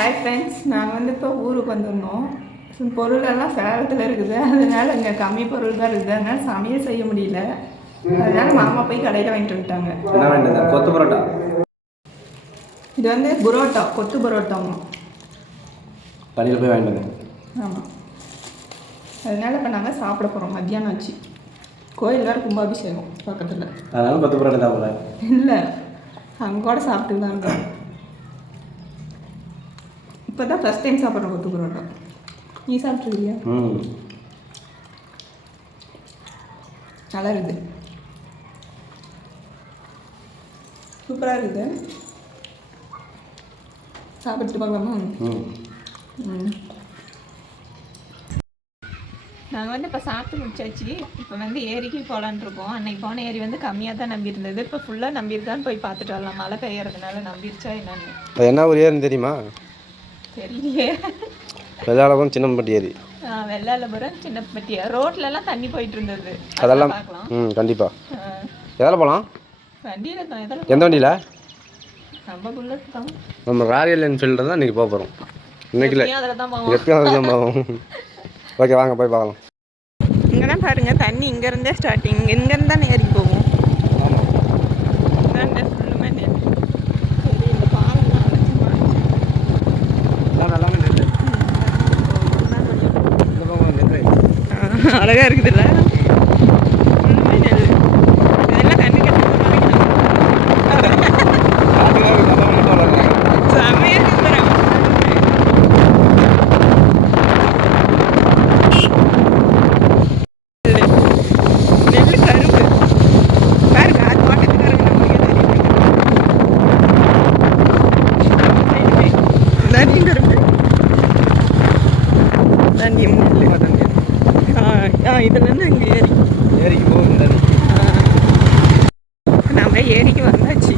Hi friends நாங்கள் வந்து இப்போ ஊருக்கு வந்திருந்தோம். பொருளெல்லாம் சேலத்தில் இருக்குது. அதனால இங்கே கம்மி பொருள் தான் இருக்குது. அதனால சமையல் செய்ய முடியல. அதனால மாமா போய் கடையில் வாங்கிட்டு வந்துட்டாங்க. கொத்து பரோட்டா? இது வந்து புரோட்டா கொத்து புரோட்டாமா கடையில் போய் வாங்கிட்டு வந்தேன் ஆமாம் அதனால இப்போ நாங்கள் சாப்பிட போகிறோம் மத்தியானம் வச்சு கோயில் வேறு கும்பாபிஷேகம் பக்கத்தில். அதனால கொத்து பரோட்டா தான் இல்லை. அங்கே கூட சாப்பிட்டு தான் இருக்கோம் இப்போ தான் ஃபஸ்ட் டைம் சாப்பிட்றோம் கொத்து புரோட்டா நீ சாப்பிட்ருக்கியா ம். நல்லா இருக்குது. சூப்பராக இருக்குது. சாப்பிட்டு பார்க்கலாமா? ம். நாங்கள் வந்து இப்போ சாப்பிட்டு முடிச்சாச்சு. இப்போ வந்து ஏரிக்கு போகலான்னு இருக்கோம். அன்னைக்கு போன ஏரி வந்து கம்மியாக தான் நம்பி இருந்தது இப்போ ஃபுல்லாக நம்பியிருக்கான்னு போய் பார்த்துட்டு வரலாம். மழை பெய்யறதுனால நம்பிருச்சா என்னன்னு. என்ன ஒரு ஏரின்னு தெரியுமா? தெரியலையே. வெள்ளாளபம் சின்னம்பட்டி ஏரி ஆ, வெள்ளாளபுரம் சின்னப்பட்டியா ரோட்லலாம் தண்ணி போயிட்டு இருந்தது அதெல்லாம் பார்க்கலாம். ம் கண்டிப்பாக எதில் போகலாம் வண்டியில் தான் எதில் எந்த வண்டியில்? நம்ம புல்லட் தான். நம்ம ராயல் என்ஃபீல்டு தான் இன்றைக்கி போக போகிறோம் இன்றைக்கில அதில் தான் போவோம். எப்பயும் ஓகே வாங்க போய் பார்க்கலாம். இங்கே தான் பாருங்க தண்ணி இங்கேருந்தே ஸ்டார்டிங் இங்கேருந்து தான் ஏறி போகும் இந்தாண்ட ஃபுல்லுமே நெல் சரி இந்த பாலம் தான் அடைச்சு மாறிச்சு. இதுதான் கொஞ்சம் ஆ, அழகா இருக்குதுல்ல? ஃபுல்லுமே நெல் இதெல்லாம் கண்ணு கட்டி செமையாக இருக்குது பாருங்க. நெல்லு கரும்பு பாருங்க அது தோட்டத்துக்காரங்க நமக்கு தெரியும் நன்றியும் கரும்பு நன்றியும் நெல் ஆ ஆ இதுலேருந்து இங்கே ஏரி ஏரிக்கு போகும் நம்ம ஏரிக்கு வந்தாச்சு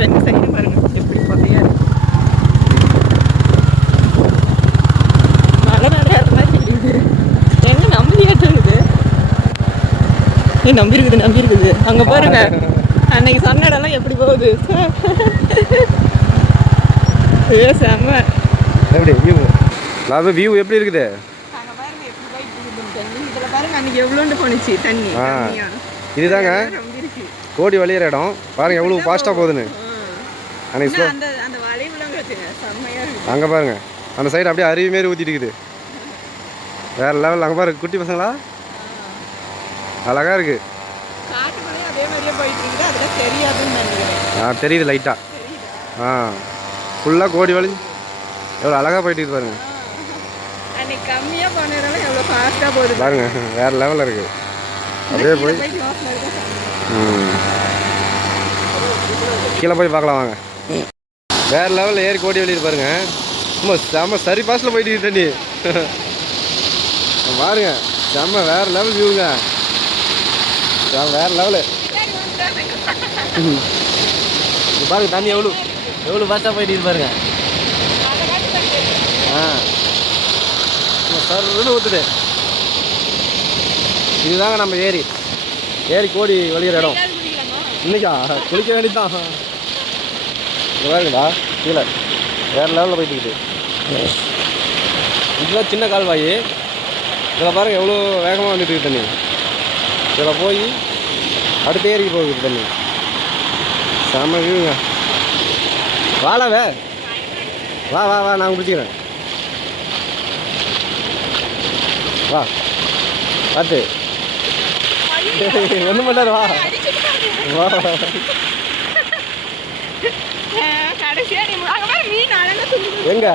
ரெண்டு சைடும் பாருங்க எப்படி பொதையா இருக்கு மழை நிறையா இருந்தா தெரியுது எங்க நம்பியாட்டு இருக்குது நம்பி இருக்குது நம்பி இருக்குது அங்க பாருங்க. அன்னைக்கு சொன்ன இடம்லாம் எப்படி போகுது? செம்ம எப்படி வியூ லாப வியூ எப்படி இருக்குது? அன்னைக்கு எவ்வளோண்டு போணுச்சு. தண்ணி. இதுதாங்க. கோடி வழியிற இடம். பாருங்க எவ்வளோ ஃபாஸ்ட்டாக போகுதுன்னு. அன்னைக்கு அங்கே பாருங்க. அந்த சைடு அப்படியே அருவி மாரி ஊற்றிட்டு இருக்குது. வேற லெவல் அங்கே பாருங்க குட்டி பசங்களா? அழகா இருக்கு. காட்டு மலை அதே மாதிரியே போயிட்டு இருக்குது. ஆ தெரியுது லைட்டாக ஆ. ஃபுல்லாக கோடி வழி. எவ்வளோ அழகாக போயிட்டு பாருங்க. பாருங்க வேற லெவலில் இருக்கு. அப்படியே போய். கீழே போய் பார்க்கலாம் வாங்க. வேற லெவலில் ஏறி கோடி வெளியே பாருங்க. சும்மா செம்ம சரி பாஸ்டில் போயிட்டு தண்ணி. பாருங்க செம்ம வேற லெவல் வியூங்க வேற லெவலு இங்க பாருங்க தண்ணி எவ்வளோ எவ்வளோ ஃபாஸ்ட்டாக போயிட்டு பாருங்க. ஆ. சருன்னு ஊற்றுது இதுதாங்க நம்ம ஏரி. ஏரி கோடி வழிகிற இடம். இன்னைக்கா? குளிக்க வேண்டியதான் இங்க பாருங்கடா கீழே. வேற லெவலில் போயிட்டு இருக்குது. இதுதான் சின்ன கால்வாய். இதில் பாருங்க எவ்வளோ வேகமாக வந்துட்டு தண்ணி. இதில் போய் அடுத்த ஏரிக்கு போகுது தண்ணி செம வியூங்க வாழவே வா. வா வா நான் பிடிச்சிக்கிறேன். வா. பார்த்து ஒன்றும் பண்ணாரு வா. வா. எங்க?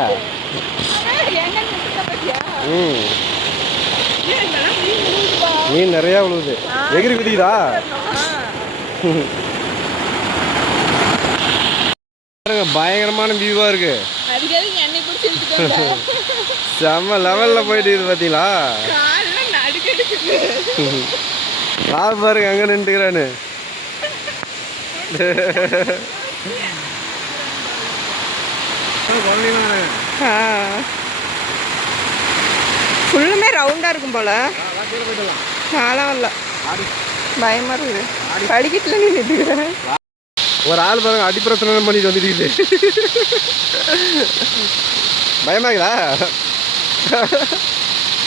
மீன் நிறையா விழுவுது. எகிரி குதிக்குதா? பயங்கரமான வியூவா இருக்கு? செம்ம லெவல்ல போயிட்டு இது பாத்தீங்களா. வா பாருங்க அங்க நின்றுக்கிறான்னு ஆ. ஃபுல்லுமே ரவுண்டாக இருக்கும் போல. நாளாக வரல. பயமாக இருக்குது. படிக்கட்டில் ஒரு ஆள் பாருங்க அடிப்பிரச்சனை பண்ணிட்டு வந்துட்டு பயமாக்குதா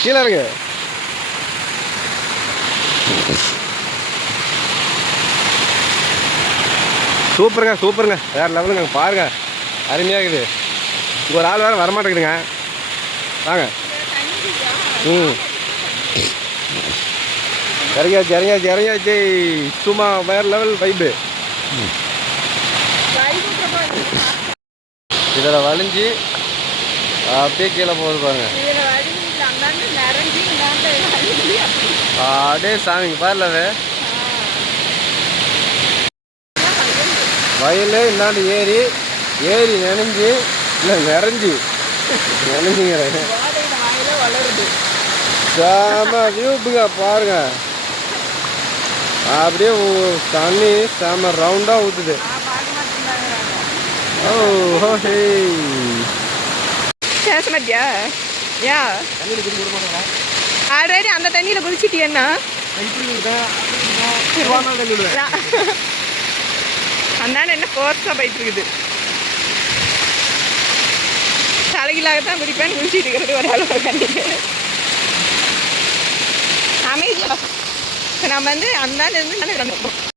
கீழே இருங்க சூப்பருங்க சூப்பருங்க. வேறு லெவலுங்க பாருங்க. அருமையாக இருக்குது. இங்கே ஒரு ஆள் வேறு வரமாட்டேங்குதுங்க. வாங்க. ம். இறங்கியாச்சு இறங்கியாச்சு இறங்கியாச்சு சும்மா வேறு லெவல் வைப்பு இதில் வலிஞ்சு அப்படியே கீழே போகுது பாருங்க. அடே சாமிங்க பாருலவே வயல் இந்தாண்டு ஏரி ஏரி நினைஞ்சு இல்லை நிறைஞ்சு நினைஞ்சுங்கிறேன். செம வியூப்புங்க பாருங்க. அப்படியே தண்ணி செம ரவுண்டாக ஊற்றுது ஓ ஹோ பேச மாட்டியா யா. ஆல்ரெடி அந்த தண்ணியில் குளிச்சிட்டியன்னா அதனால என்ன ஃபோர்ஸாக போயிட்டு இருக்குது தலைகளாக தான் குடிப்பேன்னு குளிச்சிட்டு இருக்கிறது ஒரு அளவு கண்டிப்பு அமைதியா. நம்ம வந்து அந்த இருந்து